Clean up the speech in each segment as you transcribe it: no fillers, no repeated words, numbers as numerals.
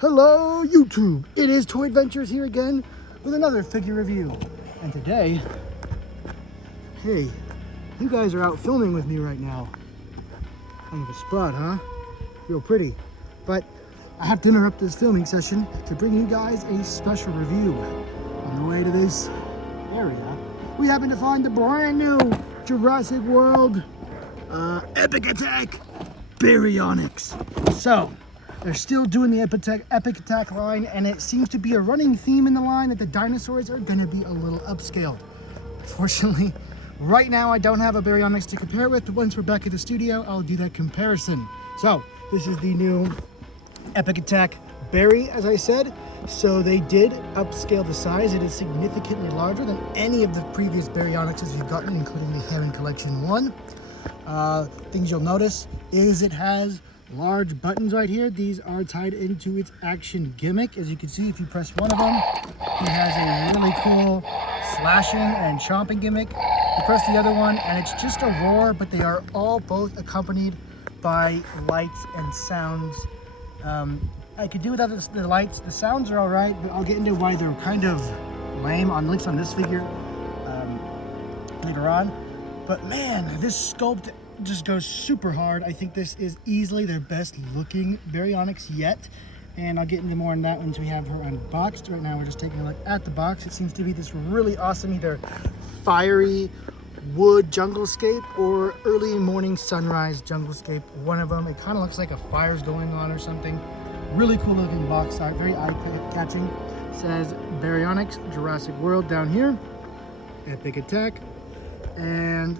Hello YouTube, it is Toy Adventures here again with another figure review. And today, hey, you guys are out filming with me right now. Kind of a spot, huh? Real pretty. But I have to interrupt this filming session to bring you guys a special review. On the way to this area, we happen to find the brand new Jurassic World Epic Attack Baryonyx. So, they're still doing the Epic Attack line, and it seems to be a running theme in the line that the dinosaurs are gonna be a little upscaled. Fortunately, right now I don't have a Baryonyx to compare it with, but once we're back at the studio, I'll do that comparison. So, this is the new Epic Attack Bary, as I said. So they did upscale the size. It is significantly larger than any of the previous Baryonyxes we've gotten, including the Heron Collection 1. Things you'll notice is it has large buttons right here. These are tied into its action gimmick. As you can see, if you press one of them, it has a really cool slashing and chomping gimmick. You press the other one and it's just a roar, but they are all both accompanied by lights and sounds. I could do without the lights. The sounds are all right, but I'll get into why they're kind of lame, at least on this figure, later on. But man, this sculpt just goes super hard. I think this is easily their best looking Baryonyx yet, and I'll get into more on that once we have her unboxed. Right now we're just taking a look at the box. It seems to be this really awesome either fiery wood junglescape or early morning sunrise junglescape. One of them, it kind of looks like a fire's going on or something. Really cool looking box art, very eye-catching. Says Baryonyx Jurassic World down here, Epic Attack, and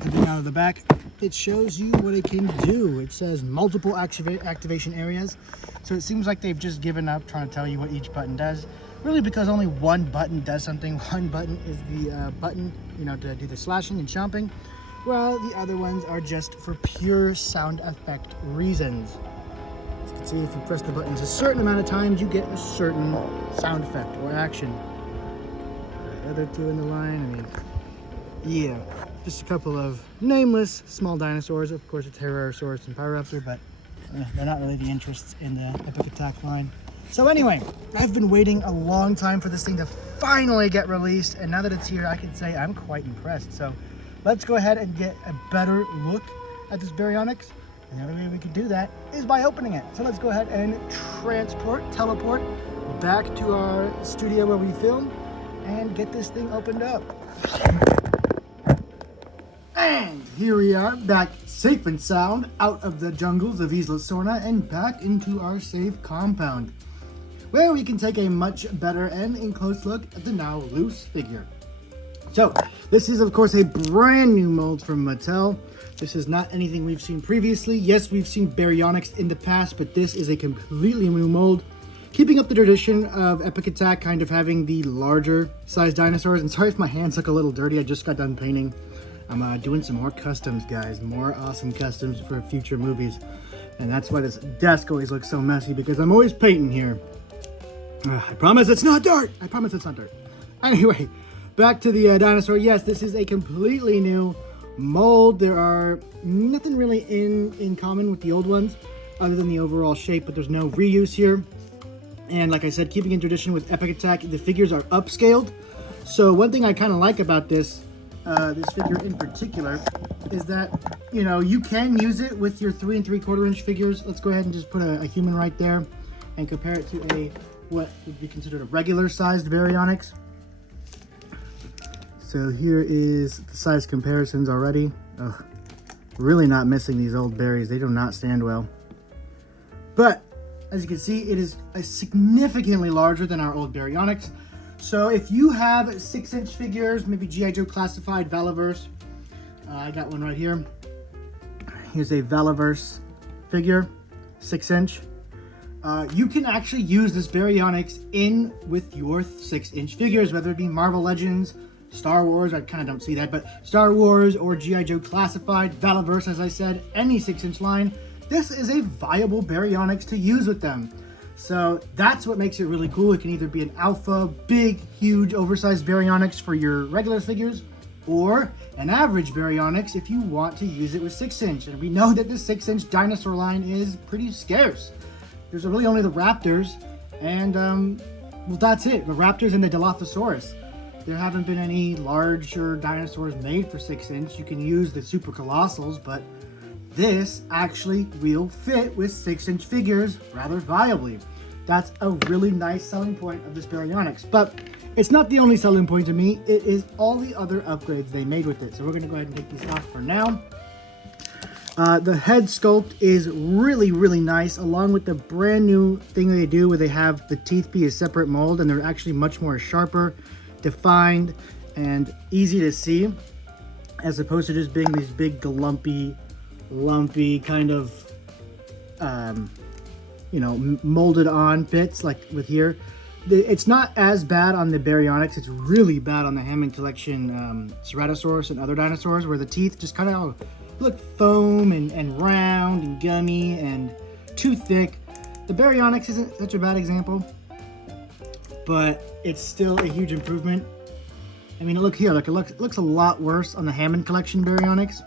coming out of the back, it shows you what it can do. It says multiple activation areas. So it seems like they've just given up trying to tell you what each button does. Really, because only one button does something. One button is the button, to do the slashing and chomping. Well, the other ones are just for pure sound effect reasons. As you can see, if you press the buttons a certain amount of times, you get a certain sound effect or action. The other two in the line, yeah. Just a couple of nameless small dinosaurs. Of course, a Pterosaurus and Pyroraptor, but they're not really the interests in the Epic Attack line. So anyway, I've been waiting a long time for this thing to finally get released, and now that it's here, I can say I'm quite impressed. So let's go ahead and get a better look at this Baryonyx. And the only way we can do that is by opening it. So let's go ahead and teleport back to our studio where we film and get this thing opened up. And here we are, back safe and sound out of the jungles of Isla Sorna and back into our safe compound, where we can take a much better and in close look at the now loose figure. So, this is of course a brand new mold from Mattel. This is not anything we've seen previously. Yes, we've seen Baryonyx in the past, but this is a completely new mold, keeping up the tradition of Epic Attack kind of having the larger sized dinosaurs. And sorry if my hands look a little dirty, I just got done painting. I'm doing some more customs, guys, more awesome customs for future movies. And that's why this desk always looks so messy, because I'm always painting here. I promise it's not dirt. I promise it's not dirt. Anyway, back to the dinosaur. Yes, this is a completely new mold. There are nothing really in common with the old ones, other than the overall shape, but there's no reuse here. And like I said, keeping in tradition with Epic Attack, the figures are upscaled. So one thing I kind of like about this figure in particular is that, you can use it with your 3 3/4 inch figures. Let's go ahead and just put a human right there and compare it to what would be considered a regular sized Baryonyx. So here is the size comparisons already. Ugh, really not missing these old berries. They do not stand well. But as you can see, it is significantly larger than our old Baryonyx. So if you have 6-inch figures, maybe G.I. Joe Classified Valaverse, I got one right here. Here's a Valaverse figure, 6-inch. You can actually use this Baryonyx in with your 6-inch figures, whether it be Marvel Legends, Star Wars, I kind of don't see that, but Star Wars or G.I. Joe Classified, Valaverse, as I said, any 6-inch line. This is a viable Baryonyx to use with them. So that's what makes it really cool. It can either be an alpha, big, huge, oversized Baryonyx for your regular figures, or an average Baryonyx if you want to use it with 6-inch. And we know that the 6-inch dinosaur line is pretty scarce. there's really only the raptors, and well, that's it. The raptors and the Dilophosaurus. There haven't been any larger dinosaurs made for 6-inch. You can use the super colossals, but this actually will fit with 6-inch figures rather viably. That's a really nice selling point of this Baryonyx. But it's not the only selling point to me. It is all the other upgrades they made with it. So we're going to go ahead and take these off for now. The head sculpt is really, really nice, along with the brand new thing they do where they have the teeth be a separate mold, and they're actually much more sharper, defined, and easy to see, as opposed to just being these big lumpy kind of you know, molded on bits like with here. It's not as bad on the Baryonyx. It's really bad on the Hammond Collection Ceratosaurus and other dinosaurs, where the teeth just kind of look foam and round and gummy and too thick. The Baryonyx isn't such a bad example, but it's still a huge improvement. I mean, look here, like it looks a lot worse on the Hammond Collection Baryonyx.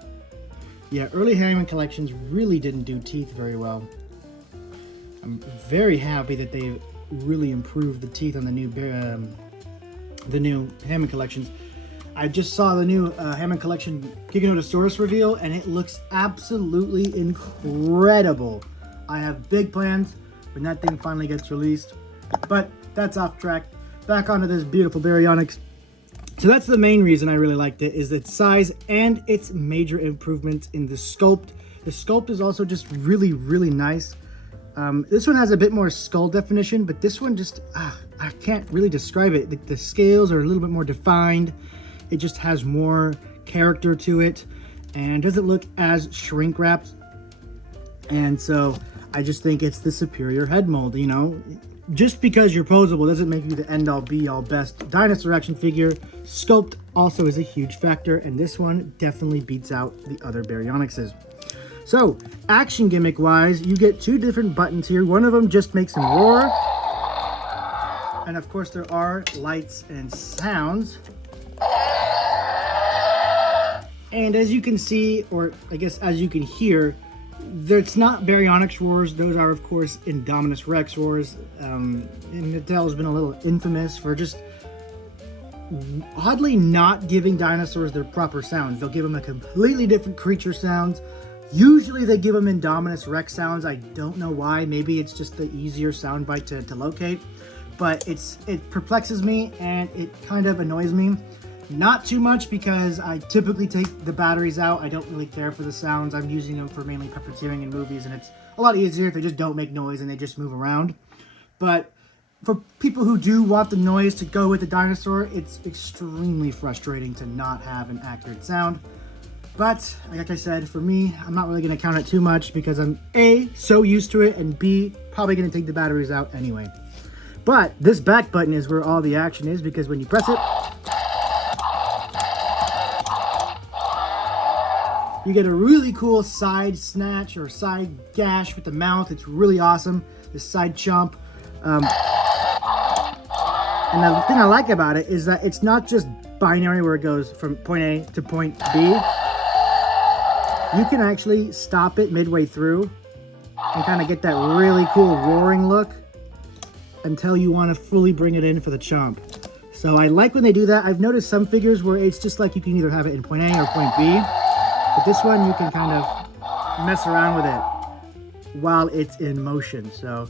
Yeah, early Hammond collections really didn't do teeth very well. I'm very happy that they've really improved the teeth on the new Hammond collections. I just saw the new Hammond Collection Giganotosaurus reveal, and it looks absolutely incredible. I have big plans when that thing finally gets released, but that's off track. Back onto this beautiful Baryonyx. So that's the main reason I really liked it, is its size and its major improvements in the sculpt. The sculpt is also just really, really nice. This one has a bit more skull definition, but this one just, I can't really describe it. The scales are a little bit more defined. It just has more character to it and doesn't look as shrink wrapped. And so I just think it's the superior head mold, you know. Just because you're posable doesn't make you the end all be all best dinosaur action figure. Sculpt also is a huge factor, and this one definitely beats out the other Baryonyxes. So, action gimmick wise, you get 2 different buttons here. One of them just makes him roar. And of course there are lights and sounds. And as you can see, or I guess as you can hear, it's not Baryonyx roars. Those are, of course, Indominus Rex roars. And Mattel has been a little infamous for just oddly not giving dinosaurs their proper sounds. They'll give them a completely different creature sounds. Usually they give them Indominus Rex sounds. I don't know why. Maybe it's just the easier soundbite to locate. But it perplexes me and it kind of annoys me. Not too much, because I typically take the batteries out. I don't really care for the sounds. I'm using them for mainly puppeteering in movies, and it's a lot easier if they just don't make noise and they just move around. But for people who do want the noise to go with the dinosaur, it's extremely frustrating to not have an accurate sound. But like I said, for me, I'm not really going to count it too much, because I'm A, so used to it, and B, probably going to take the batteries out anyway. But this back button is where all the action is, because when you press it, you get a really cool side snatch or side gash with the mouth. It's really awesome. This side chomp. And the thing I like about it is that it's not just binary where it goes from point A to point B. You can actually stop it midway through and kind of get that really cool roaring look until you want to fully bring it in for the chomp. So I like when they do that. I've noticed some figures where it's just like you can either have it in point A or point B. But this one, you can kind of mess around with it while it's in motion. So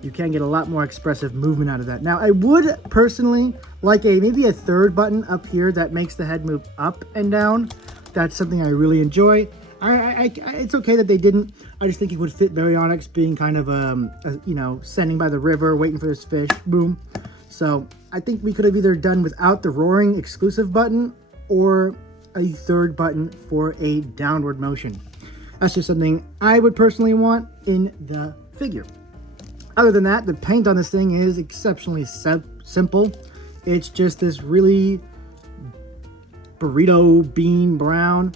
you can get a lot more expressive movement out of that. Now, I would personally like maybe a third button up here that makes the head move up and down. That's something I really enjoy. It's okay that they didn't. I just think it would fit Baryonyx being kind of, you know, standing by the river, waiting for this fish, boom. So I think we could have either done without the roaring exclusive button or a third button for a downward motion. That's just something I would personally want in the figure. Other than that, the paint on this thing is exceptionally simple. It's just this really burrito bean brown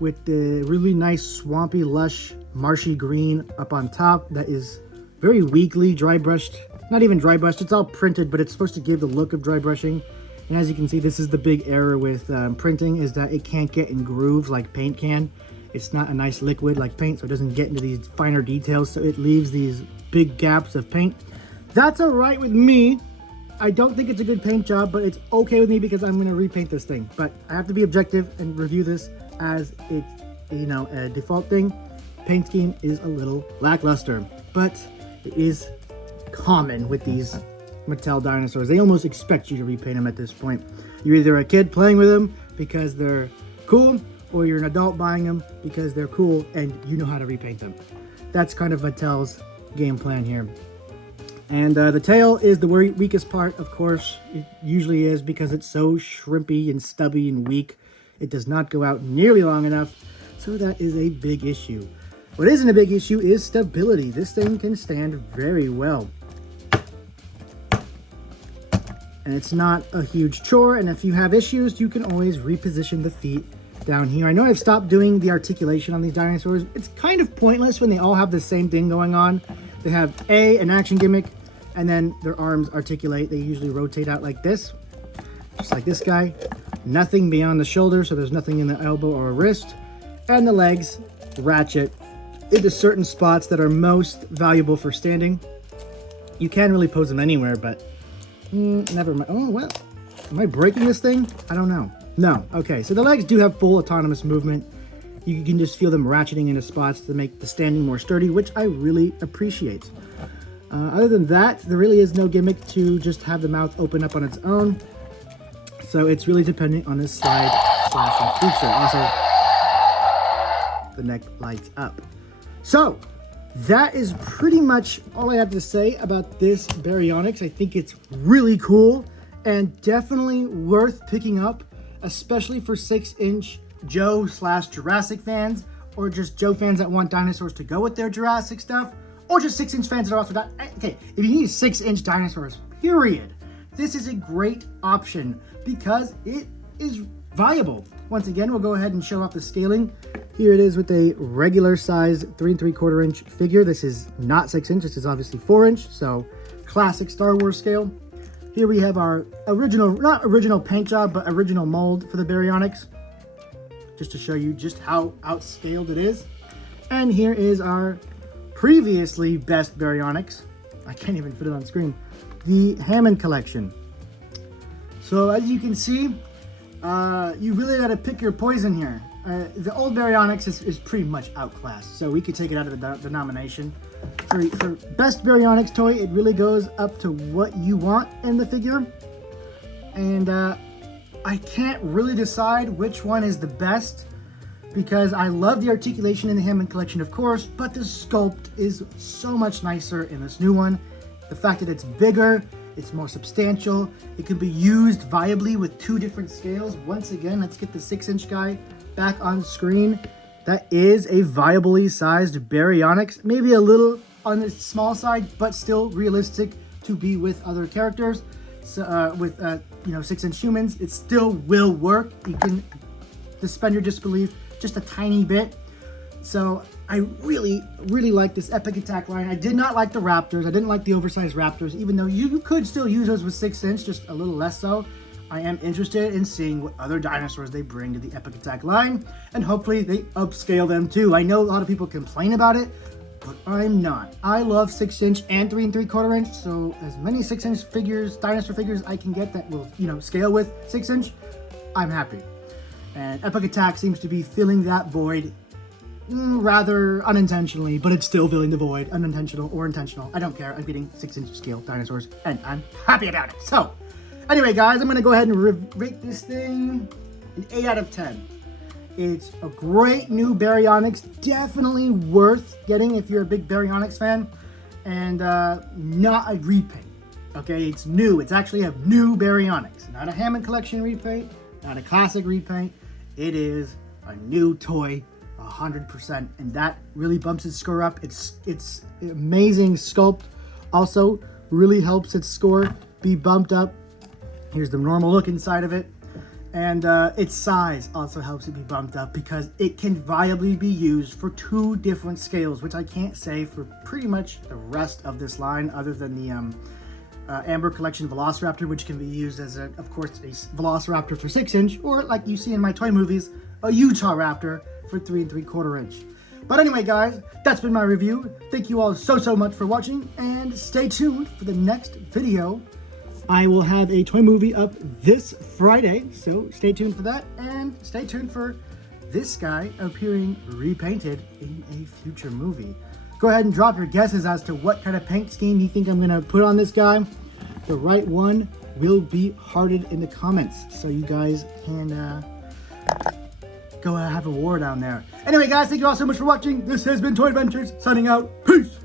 with the really nice swampy, lush, marshy green up on top that is very weakly dry brushed. Not even dry brushed, it's all printed, but it's supposed to give the look of dry brushing. And as you can see, this is the big error with printing, is that it can't get in grooves like paint can. It's not a nice liquid like paint, so it doesn't get into these finer details, so it leaves these big gaps of paint. That's all right with me. I don't think it's a good paint job, but it's okay with me because I'm going to repaint this thing. But I have to be objective and review this as it's, you know, a default thing. Paint scheme is a little lackluster, but it is common with these Mattel dinosaurs. They almost expect you to repaint them at this point. You're either a kid playing with them because they're cool, or you're an adult buying them because they're cool and you know how to repaint them. That's kind of Mattel's game plan here. And the tail is the weakest part, of course. It usually is because it's so shrimpy and stubby and weak. It does not go out nearly long enough, so that is a big issue. What isn't a big issue is stability. This thing can stand very well. And it's not a huge chore, and if you have issues, you can always reposition the feet down here. I know I've stopped doing the articulation on these dinosaurs. It's kind of pointless when they all have the same thing going on. They have an action gimmick, and then their arms articulate. They usually rotate out like this, just like this guy. Nothing beyond the shoulder, so there's nothing in the elbow or wrist. And the legs ratchet into certain spots that are most valuable for standing. You can really pose them anywhere, but never mind. Oh, well, am I breaking this thing? I don't know. No, okay, so the legs do have full autonomous movement. You can just feel them ratcheting into spots to make the standing more sturdy, which I really appreciate. Other than that, there really is no gimmick to just have the mouth open up on its own. So it's really dependent on the slide / feature. Also, the neck lights up. So that is pretty much all I have to say about this Baryonyx. I think it's really cool and definitely worth picking up, especially for 6-inch Joe / Jurassic fans, or just Joe fans that want dinosaurs to go with their Jurassic stuff, or just 6-inch fans that are also okay, if you need 6-inch dinosaurs, period, this is a great option because it is viable. Once again, we'll go ahead and show off the scaling. Here it is with a regular size 3 3/4 inch figure. This is not 6-inch, this is obviously 4-inch, so classic Star Wars scale. Here we have our original, not original paint job, but original mold for the Baryonyx, just to show you just how outscaled it is. And here is our previously best Baryonyx. I can't even fit it on screen. The Hammond collection. So as you can see, you really got to pick your poison here. The old Baryonyx is pretty much outclassed, so we could take it out of the denomination. For best Baryonyx toy, it really goes up to what you want in the figure. And I can't really decide which one is the best because I love the articulation in the Hammond collection, of course, but the sculpt is so much nicer in this new one. The fact that it's bigger, it's more substantial, it can be used viably with 2 different scales. Once again, let's get the 6-inch guy back on screen. That is a viably sized Baryonyx, maybe a little on the small side, but still realistic to be with other characters. So with 6-inch humans, it still will work. You can suspend your disbelief just a tiny bit. So I really like this Epic Attack line. I did not like the Raptors. I didn't like the oversized Raptors, even though you could still use those with 6-inch, just a little less so. I am interested in seeing what other dinosaurs they bring to the Epic Attack line, and hopefully they upscale them too. I know a lot of people complain about it, but I'm not. I love 6-inch and 3 3/4 inch, so as many 6-inch figures, dinosaur figures I can get that will, scale with 6-inch, I'm happy. And Epic Attack seems to be filling that void rather unintentionally, but it's still filling the void, unintentional or intentional. I don't care. I'm getting 6-inch scale dinosaurs, and I'm happy about it. So, anyway, guys, I'm going to go ahead and rate this thing an 8 out of 10. It's a great new Baryonyx, definitely worth getting if you're a big Baryonyx fan, and not a repaint. Okay, it's new. It's actually a new Baryonyx, not a Hammond collection repaint, not a classic repaint. It is a new toy, 100%, and that really bumps its score up. It's amazing sculpt also really helps its score be bumped up. Here's the normal look inside of it, and its size also helps it be bumped up because it can viably be used for 2 different scales, which I can't say for pretty much the rest of this line other than the Amber Collection Velociraptor, which can be used as, of course, a Velociraptor for 6-inch, or like you see in my toy movies, a Utah Raptor for 3 3/4 inch. But anyway, guys, that's been my review. Thank you all so much for watching, and stay tuned for the next video. I will have a toy movie up this Friday, so stay tuned for that, and stay tuned for this guy appearing repainted in a future movie. Go ahead and drop your guesses as to what kind of paint scheme you think I'm gonna put on this guy. The right one will be hearted in the comments, so you guys can go have a war down there. Anyway, guys, thank you all so much for watching. This has been Toy Adventures, signing out. Peace!